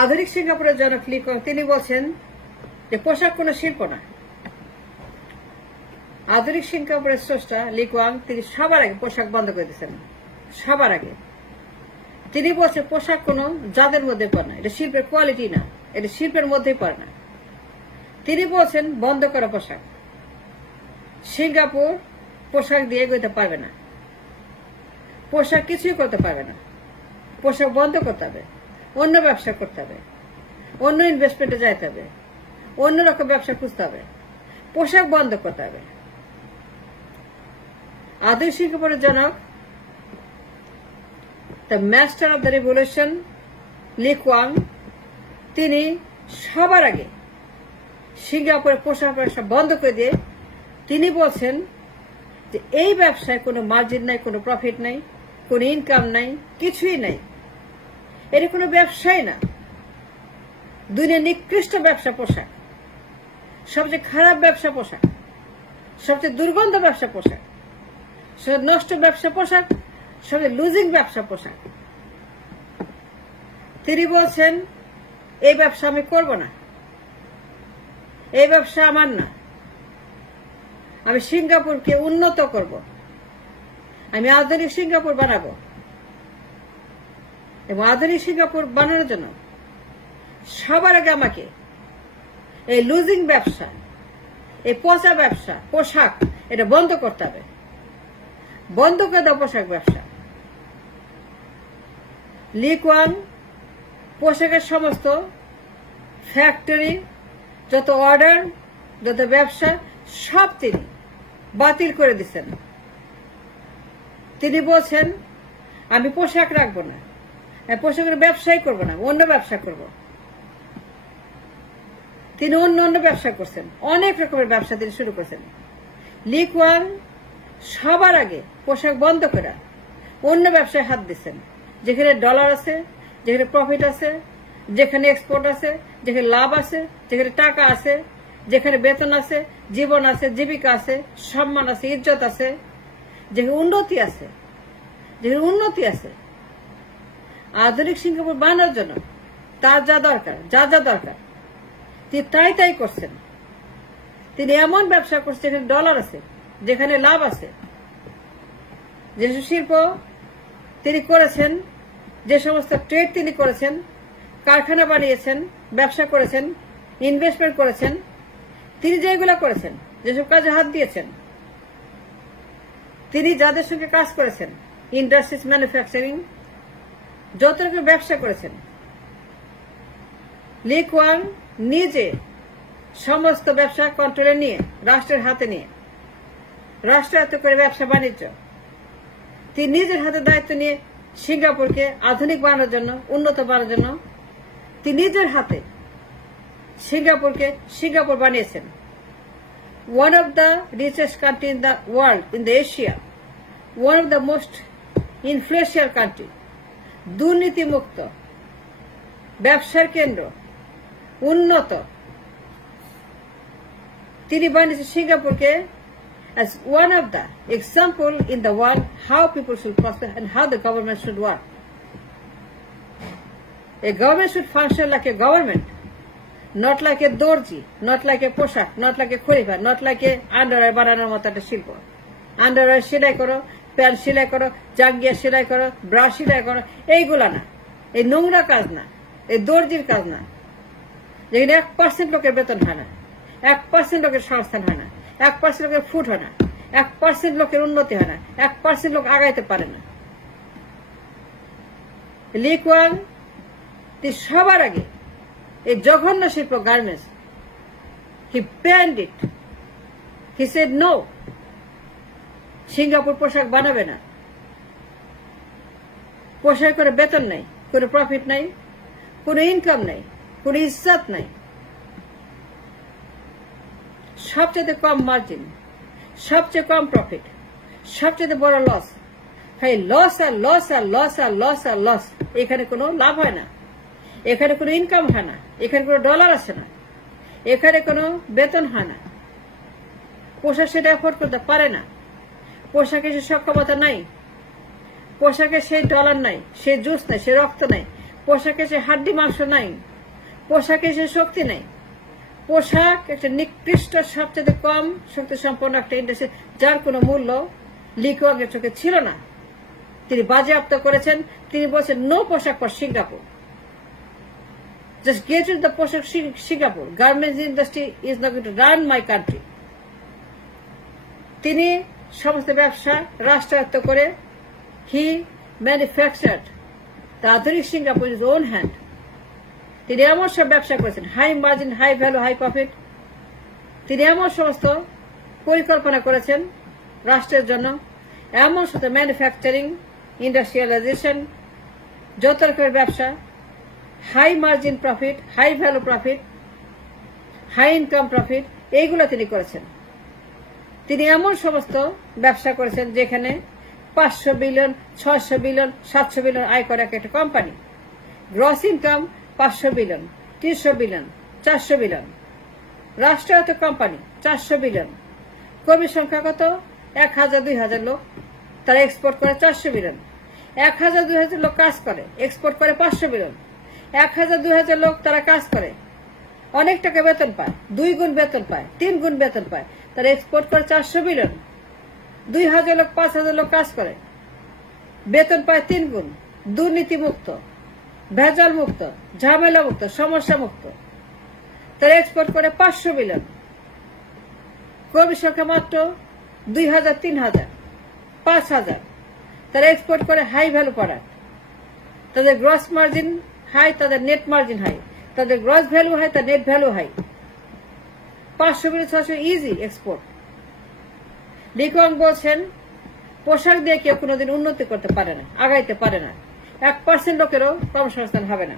আধুনিক সিঙ্গাপুরের জনক লি কোয়াং তিনি বলছেন যে পোশাক কোনো শিল্প না। আধুনিক সিঙ্গাপুরের স্রষ্টা লি কোয়াং তিনি সবার আগে পোশাক বন্ধ করে দিয়েছেন। সবার আগে তিনি বলছেন পোশাক কোনো জাদের মধ্যে পড়ে না, এটা শিল্পের কোয়ালিটি না, এটা শিল্পের মধ্যেই পড়ে না। তিনি বলছেন বন্ধ করা পোশাক। সিঙ্গাপুর পোশাক দিয়ে এগোতে পারবে না, পোশাক কিছুই করতে পারবে না। পোশাক বন্ধ করতে হবে, অন্য ব্যবসা করতে হবে, অন্য ইনভেস্টমেন্টে যাইতে হবে, অন্যরকম ব্যবসা খুঁজতে হবে, পোশাক বন্ধ করতে হবে। আধুনিক সিঙ্গাপুরের জনক the master of the revolution Lee Kuan তিনি সবার আগে সিঙ্গাপুরের পোশাক ব্যবসা বন্ধ করে দিয়ে তিনি বলছেন যে এই ব্যবসায় কোনো মার্জিন নাই, কোনো প্রফিট নাই, কোনো ইনকাম নাই, কিছুই নাই, এর কোনো ব্যবসাই না। দুনিয়ার নিকৃষ্ট ব্যবসা পোশাক, সবচেয়ে খারাপ ব্যবসা পোশাক, সবচেয়ে দুর্গন্ধ ব্যবসা পোশাক, সবচেয়ে নষ্ট ব্যবসা পোশাক, সবচেয়ে লুজিং ব্যবসা পোশাক। তিনি বলছেন এই ব্যবসা আমি করব না, এই ব্যবসা আমার না, আমি সিঙ্গাপুরকে উন্নত করব, আমি আধুনিক সিঙ্গাপুর বানাবো। এবং আধুনিক সিঙ্গাপুর বানানোর জন্য সবার আগে আমাকে এই লুজিং ব্যবসা, এই পচা ব্যবসা পোশাক এটা বন্ধ করতে হবে। বন্ধ করে দাও পোশাক ব্যবসা। লি কোয়াং পোশাকের সমস্ত ফ্যাক্টরি, যত অর্ডার, যত ব্যবসা সব তিনি বাতিল করে দিচ্ছেন। তিনি বলছেন আমি পোশাক রাখবো না, আমি পোশাকের ব্যবসাই করবো না, অন্য ব্যবসা করব। তিনি অন্য ব্যবসা করছেন, অনেক রকমের ব্যবসা তিনি শুরু করছেন। লি কোয়াং সবার আগে পোশাক বন্ধ করে অন্য ব্যবসায় হাত দিচ্ছেন, যেখানে ডলার আছে, যেখানে প্রফিট আছে, যেখানে এক্সপোর্ট আছে, যেখানে লাভ আছে, যেখানে টাকা আছে, যেখানে বেতন আছে, জীবন আছে, জীবিকা আছে, সম্মান আছে, ইজ্জত আছে, যেখানে উন্নতি আছে, যেখানে উন্নতি আছে। আধুনিক সিঙ্গাপুর বানানোর জন্য তার যা দরকার, যা দরকার তিনি তাই করছেন। তিনি এমন ব্যবসা করছেন যেখানে ডলার আছে, যেখানে লাভ আছে। যেসব শিল্প তিনি করেছেন, যে সমস্ত ট্রেড তিনি করেছেন, কারখানা বানিয়েছেন, ব্যবসা করেছেন, ইনভেস্টমেন্ট করেছেন, তিনি যেগুলো করেছেন, যেসব কাজে হাত দিয়েছেন, তিনি যাদের সঙ্গে কাজ করেছেন, ইন্ডাস্ট্রিজ, ম্যানুফ্যাকচারিং, যত রকম ব্যবসা করেছেন, লি কোয়াং নিজে সমস্ত ব্যবসা কন্ট্রোলে নিয়ে, রাষ্ট্রের হাতে নিয়ে, রাষ্ট্রায়ত্ত করে ব্যবসা বাণিজ্য তিনি নিজের হাতে দায়িত্ব নিয়ে সিঙ্গাপুরকে আধুনিক বানানোর জন্য, উন্নত বানানোর জন্য তিনি নিজের হাতে সিঙ্গাপুর বানিয়েছেন। One of the richest country in the world, in the Asia, one of the most influential country, দুর্নীতিমুক্ত, ব্যবসার কেন্দ্র, উন্নত। তিনি বানিয়েছেন সিঙ্গাপুরকে as one of the example in the world how people should prosper and how the government should work. A government should function like a government, not like a dorji, not like a poshak, not like a khorifa, not like a underwear বানানোর মতো একটা শিল্প। Underwear সেলাই করো, pant সেলাই করো, জাঙ্গিয়া সেলাই করো, ব্রা সেলাই করো, এইগুলা না, এই নোংরা কাজ না, এই দর্জির কাজ না, যেখানে 1% লোকের বেতন হয় না, 1% লোকের সংস্থান হয় না, 1% লোকের ফুট হয় না, 1% লোকের উন্নতি হয় না, 1% লোক আগাইতে পারে না। লি কোয়াং তিনি সবার আগে এই জঘন্য শিল্প garments, he banned it, he said no, Singapore পোশাক বানাবে না। পোশাক করে বেতন নাই, কোনো প্রফিট নাই, কোনো ইনকাম নাই, কোনো ইজ্জত নাই, সবচেয়ে কম মার্জিন, সবচেয়ে কম প্রফিট, সবচেয়ে বড় লস, খালি লস আর লস আর লস আর লস আর লস। এখানে কোনো লাভ হয় না, এখানে কোনো ইনকাম হয় না, এখানে কোনো ডলার আসে না, এখানে কোনো বেতন হয় না, পোশাক সেটা অ্যাফোর্ড করতে পারে না, পোশাকে সে সক্ষমতা নাই, পোশাকে সেই ডলার নাই, সেই জুস নাই, সেই রক্ত নাই, পোশাকে সেই হাড্ডি মাংস নাই, পোশাকে সে শক্তি নেই। পোশাক একটা নিকৃষ্ট সবচেয়ে কম শক্তি সম্পন্ন একটা ইন্ডাস্ট্রি, যার কোনো মূল্য লি কুয়াং এর চোখে ছিল না। তিনি বাজেয়াপ্ত করেছেন। তিনি বলছেন নো পোশাক for Singapore, just get in the পোশাক Singapore, garments industry is not going to run my country. তিনি সমস্ত ব্যবসা রাষ্ট্রায়ত্ত করে হি ম্যানুফ্যাকচার্ড দ্য আধুনিক সিঙ্গাপুর ইজ ওন হ্যান্ড। তিনি এমন সব ব্যবসা করেছেন, high margin, high value, high profit. তিনি এমন সমস্ত পরিকল্পনা করেছেন রাষ্ট্রের জন্য, এমন সাথে ম্যানুফ্যাকচারিং, ইন্ডাস্ট্রিয়ালাইজেশন, যত রকমের ব্যবসা, high margin profit, high value profit, high income profit, এইগুলো তিনি করেছেন। তিনি এমন সমস্ত ব্যবসা করেছেন যেখানে 500 বিলিয়ন, 600 বিলিয়ন, 700 বিলিয়ন আয় করে একটা company. Gross income 500 billion, 300 billion, 400 billion. রাষ্ট্রায়ত্ত কোম্পানি 400 বিলিয়ন। কর্মী সংখ্যা কত? 1000-2000 লোক। তারা এক্সপোর্ট করে 400 বিলিয়ন। 1000-2000 লোক কাজ করে, এক্সপোর্ট করে 500 বিলিয়ন। 1000-2000 লোক তারা কাজ করে, অনেক টাকা বেতন পায়, 2 গুণ বেতন পায়, 3 গুণ বেতন পায়। তারা এক্সপোর্ট করে 400 বিলিয়ন। 2000 লোক, 5000 লোক কাজ করে, বেতন পায় 3 গুণ, দুর্নীতি মুক্ত, ভেজাল মুক্ত, ঝামেলা মুক্ত, সমস্যা মুক্ত। তারা এক্সপোর্ট করে 500 বিলিয়ন। কর্মী সংখ্যা মাত্র 2000-3000, 5000। তারা এক্সপোর্ট করে হাই ভ্যালু প্রোডাক্ট। তাদের গ্রস মার্জিন হাই, তাদের নেট মার্জিন হাই, তাদের গ্রস ভ্যালু হাই, তাদের নেট ভ্যালু হাই। 500 বিলিয়ন, 600 ইজি এক্সপোর্ট। লি কুয়াং বলছেন পোশাক দিয়ে কেউ কোনোদিন উন্নতি করতে পারে না, আগাইতে পারে না। 1% লোকেরও কর্মসংস্থান হবে না।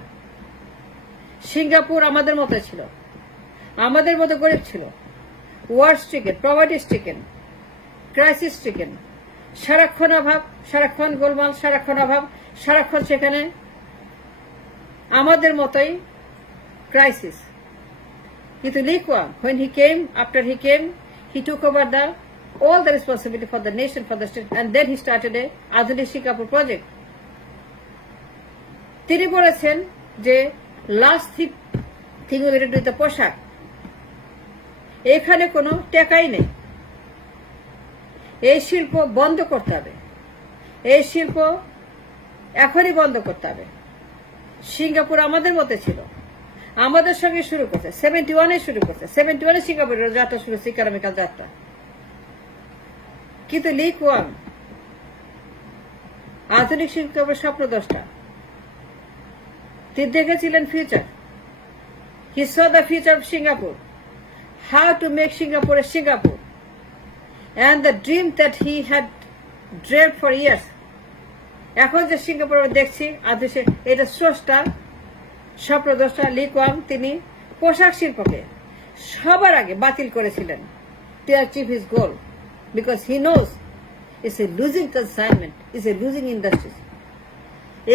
সিঙ্গাপুর আমাদের মতো ছিল, আমাদের মতো গরিব ছিল, war stricken, poverty stricken, crisis stricken, সারাক্ষণ অভাব, সারাক্ষণ গোলমাল, সারাক্ষণ অভাব, সারাক্ষণ সেখানে আমাদের মতোই ক্রাইসিস। কিন্তু লি Kwong, when he came, after he came, he took over all the responsibility for the nation, for the state, and then he started a আধুনিক সিঙ্গাপুর প্রজেক্ট। তিনি বলেছেন যে last thing related with the পোশাক, এখানে কোনো টেকাই নেই। এই শিল্প বন্ধ করতে হবে, এই শিল্প এখনই বন্ধ করতে হবে। সিঙ্গাপুর আমাদের মতে ছিল, আমাদের সঙ্গে শুরু করছে, 71-এ শুরু করছে, 71-এ সিঙ্গাপুরের যাত্রা শুরু হচ্ছে, ইকোনমিক্যাল যাত্রা। কিন্তু লি কুয়াং আধুনিক সিঙ্গাপুরের স্বপ্নদ্রষ্টা। তিনি দেখেছিলেন future. He saw the future of Singapore, how to make Singapore A Singapore, and the dream that he had dreamt for years. এখন যে সিঙ্গাপুর দেখছি আধুনিক, এটা স্রষ্টা, স্বপ্নদ্রষ্টা লি কুয়াং। তিনি পোশাক শিল্পকে সবার আগে বাতিল করেছিলেন to achieve his goal, because he knows it's a losing consignment, it's a losing industry.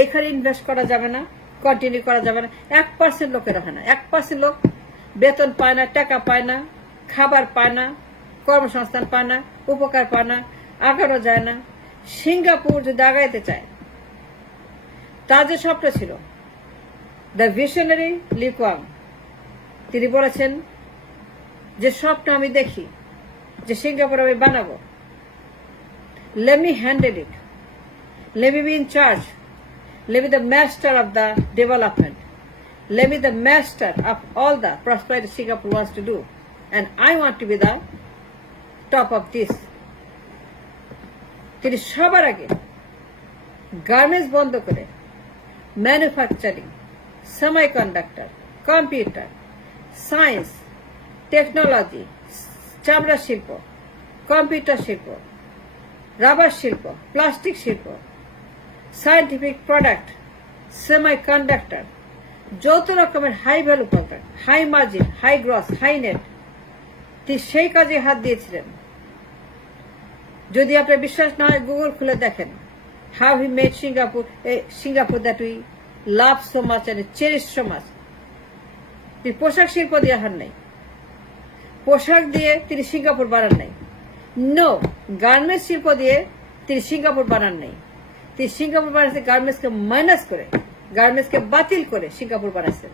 এখানে ইনভেস্ট করা যাবে না, কন্টিনিউ করা যাবে না। 1% লোকের হয় না, 1% লোক বেতন পায় না, টাকা পায় না, খাবার পায় না, কর্মসংস্থান পায় না, উপকার পায় না, আগানো যায় না। সিঙ্গাপুর যদি আগাইতে চায়, তার যে স্বপ্ন ছিল, দ্য ভিশনারি লি কুয়াং, তিনি বলেছেন যে স্বপ্ন আমি দেখি যে সিঙ্গাপুর আমি বানাবো, let me handle it, let me be in charge, let me be the master of the development, let me be the master of all the prosperity Singapore wants to do, and I want to be the top of this. তিনি সবার আগে garments বন্ধ করে manufacturing, semiconductor, computer, science, technology, চামড়া শিল্প, computer শিল্প, rubber শিল্প, plastic শিল্প, সায়েন্টিফিক প্রোডাক্ট, সেমিকন্ডাক্টর, যত রকমের high value product, high margin, high gross, high net, তিনি সেই কাজে হাত দিয়েছিলেন। যদি আপনার বিশ্বাস না হয়, গুগল খুলে দেখেন, how he made Singapore that we love so much and cherish so much. তিনি পোশাক শিল্প দিয়ে হার নাই, পোশাক দিয়ে তিনি সিঙ্গাপুর বানান নাই। নো, গার্মেন্টস শিল্প দিয়ে তিনি সিঙ্গাপুর বানান নাই। তিনি সিঙ্গাপুর বানাচ্ছে গার্মেন্টসকে মাইনাস করে, গার্মেন্টসকে বাতিল করে সিঙ্গাপুর বানাচ্ছেন।